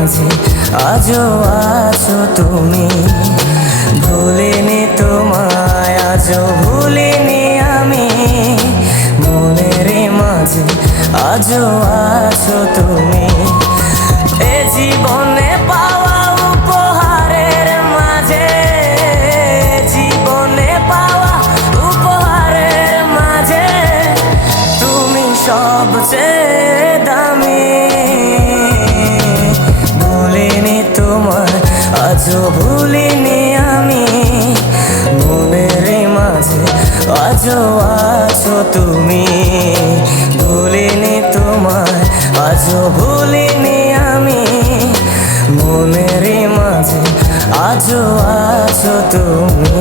মাঝে আজও আছো তুমি। ভুলিনি তোমায়, আজও ভুলিনি আমি, মনের মাঝে আজও আছো তুমি। এ জীবনে পাওয়া উপহারের মাঝে, জীবনে পাওয়া উপহারের মাঝে তুমি সবচেয়ে দামি। ভুলিনি তোমায়, আজও ভুলিনি আমি, মনের মাঝে আজও আছো তুমি। ভুলিনি তোমায়, আজও ভুলিনি আমি, মনের মাঝে আজও আছো তুমি।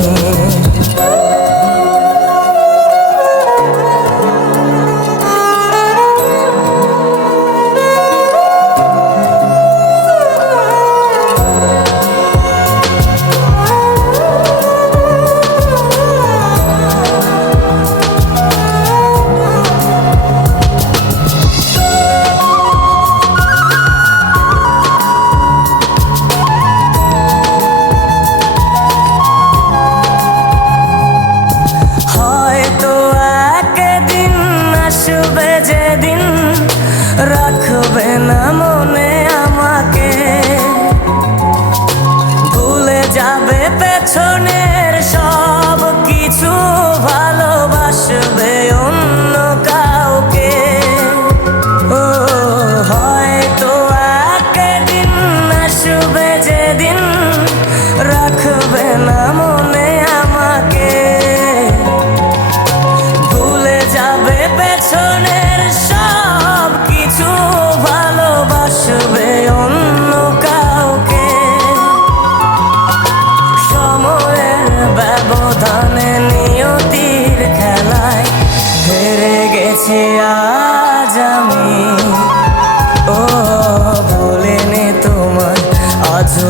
আসবে যেদিন রাখবে না মনে আমাকে, ভুলে যাবে পেছনের সব কিছু, ভালোবাসবে অন্য কাউকে। ও হয়তো একদিন আসবে যেদিন রাখবে না মনে আমাকে, ভুলে যাবে পেছনের সব কিছু, ভালোবাসবে অন্য কাউকে। সময়ের ব্যবধানে নিয়তির খেলায় হেরে গেছি আজ আমি। ও ভুলিনি তোমায়, আজও